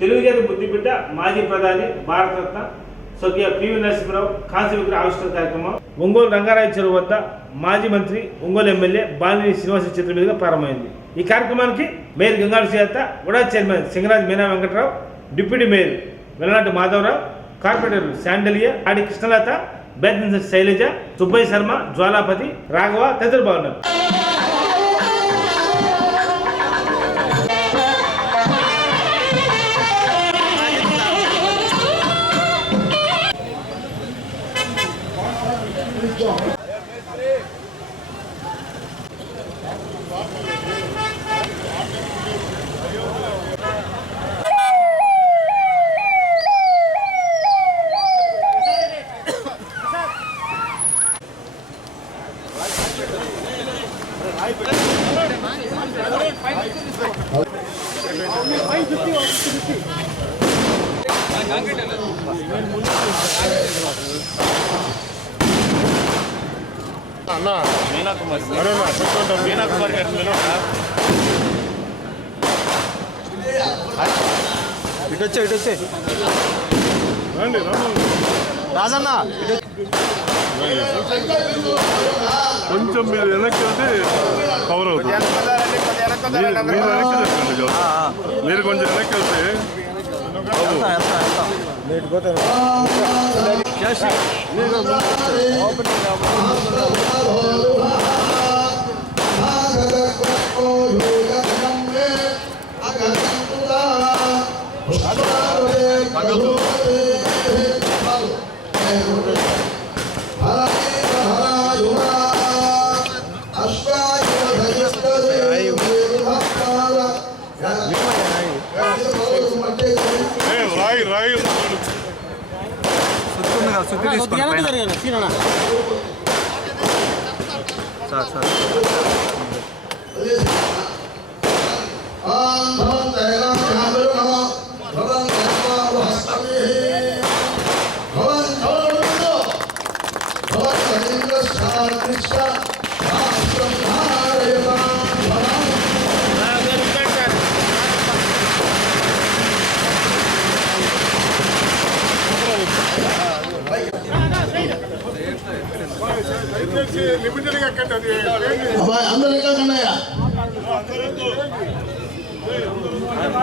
తెలుగుజాతి బుద్ధిబిడ్డ మాజీ ప్రధాని భారతరత్న స్వర్గీయ పివి నరసింహరావు కాంస్య విగ్రహ ఆవిష్కరణ కార్యక్రమం ఒంగోలు రంగారాయ చెరువు వద్ద మాజీ మంత్రి ఒంగోలు ఎమ్మెల్యే బాలినేని శ్రీనివాస చేతుల మీదుగా ప్రారంభమైంది. ఈ కార్యక్రమానికి mayor Gangadhara Sujatha, UDA chairman Singaraj Meena Venkatarao, deputy mayor Vellanati Madhavarao, కార్పొరేటర్లు శాండలియా, ఆడి కృష్ణలత, బేదన్ శైలజ, సుబ్బయ్య శర్మ, జ్వాలాపతి, రాఘవ తదితరులు బాగున్నారు. అన్నా మీనా కుమార్ మీనా కుమార్ ఇటు వచ్చే రాజన్న కొంచెం మీరు వెనక్కి వెళ్తే కవర్ అవుతుంది. మీరు కొంచెం వెనక్కి వెళ్తే సుత్తి తీసుకోండి సార్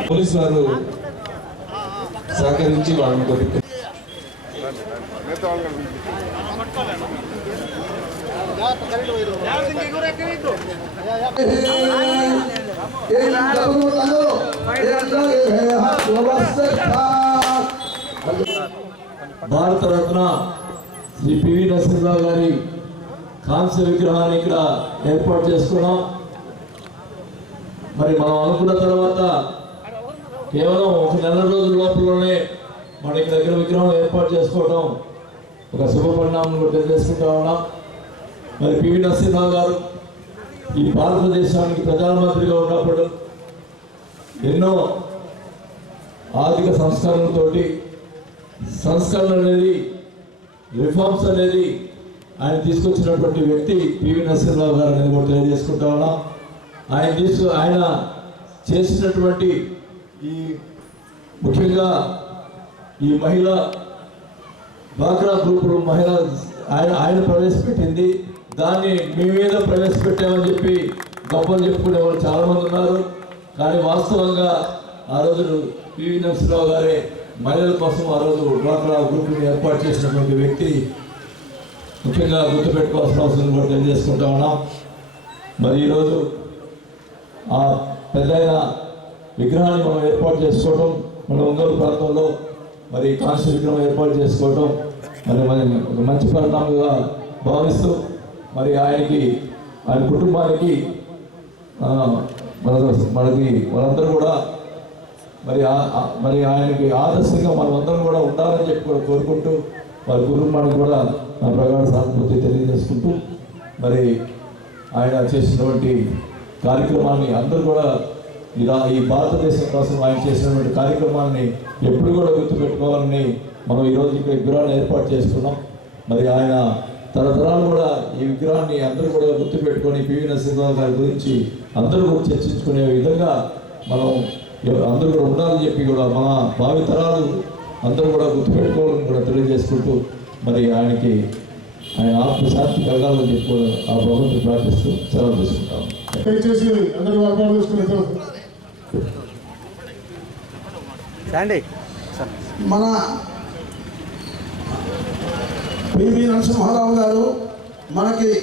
పోలీసు వారు సహకరించి వాళ్ళని కొద్దిగా భారతరత్న శ్రీ పివి నరసింహరావు గారి కాంస్య విగ్రహాన్ని ఇక్కడ ఏర్పాటు చేసుకున్నాం. మరి మనం అనుకున్న తర్వాత కేవలం ఒక నెల రోజుల లోపలనే మన దగ్గర విగ్రహం ఏర్పాటు చేసుకోవడం ఒక శుభ పరిణామం కూడా తెలియజేసుకుంటా ఉన్నాం. మరి పివి నరసింహరావు గారు ఈ భారతదేశానికి ప్రధానమంత్రిగా ఉన్నప్పుడు ఎన్నో ఆర్థిక సంస్కరణ అనేది రిఫార్మ్స్ అనేది ఆయన తీసుకొచ్చినటువంటి వ్యక్తి పివి నరసింహరావు గారు అనేది కూడా తెలియజేసుకుంటా ఉన్నాం. ఆయన చేసినటువంటి ఈ ముఖ్యంగా ఈ మహిళా డ్వాక్రా గ్రూపులు ఆయన ప్రవేశపెట్టింది. దాన్ని మీ మీద ప్రవేశపెట్టామని చెప్పి గొప్పలు చెప్పుకునే వాళ్ళు చాలామంది ఉన్నారు. కానీ వాస్తవంగా ఆ రోజు పివి నరసింహరావు గారే మహిళల కోసం ఆ రోజు డ్వాక్రా గ్రూపుని ఏర్పాటు చేసినటువంటి వ్యక్తి. ముఖ్యంగా గుర్తుపెట్టుకోవాల్సిన అవసరం కూడా తెలియజేసుకుంటా ఉన్నాం. మరి ఈరోజు ఆ పెద్దయిన విగ్రహాన్ని మనం ఏర్పాటు చేసుకోవటం, మన ఒంగోలు ప్రాంతంలో మరి కాంస్య విగ్రహం ఏర్పాటు చేసుకోవటం మరి ఒక మంచి పరిణామంగా భావిస్తూ మరి ఆయన కుటుంబానికి మనకి వాళ్ళందరూ కూడా మరి ఆయనకి ఆదర్శంగా మనమందరం కూడా ఉండాలని చెప్పి కూడా కోరుకుంటూ వారి కుటుంబానికి కూడా నా ప్రగాఢ సానుభూతి తెలియజేసుకుంటూ మరి ఆయన చేసినటువంటి కార్యక్రమాన్ని అందరూ కూడా ఈ భారతదేశం కోసం ఆయన చేసినటువంటి కార్యక్రమాన్ని ఎప్పుడు కూడా గుర్తుపెట్టుకోవాలని మనం ఈరోజు ఇక్కడ విగ్రహాన్ని ఏర్పాటు చేసుకున్నాం. మరి ఆయన తరతరాలు కూడా ఈ విగ్రహాన్ని అందరూ కూడా గుర్తుపెట్టుకొని పివి నరసింహరావు గారి గురించి అందరూ కూడా చర్చించుకునే విధంగా మనం అందరూ కూడా ఉండాలని చెప్పి కూడా మన భావితరాలు అందరూ కూడా గుర్తుపెట్టుకోవాలని కూడా తెలియజేసుకుంటూ మరి ఆయనకి ఆయన ఆత్మశాంతి కలగాలని చెప్పి కూడా ఆ భగవంతుని ప్రార్థిస్తూ సెలవు తీసుకుంటాం. దయచేసి అందరూ ఏర్పాటు చేసుకునే శాండీ మన పివి నరసింహారావు గారు మనకి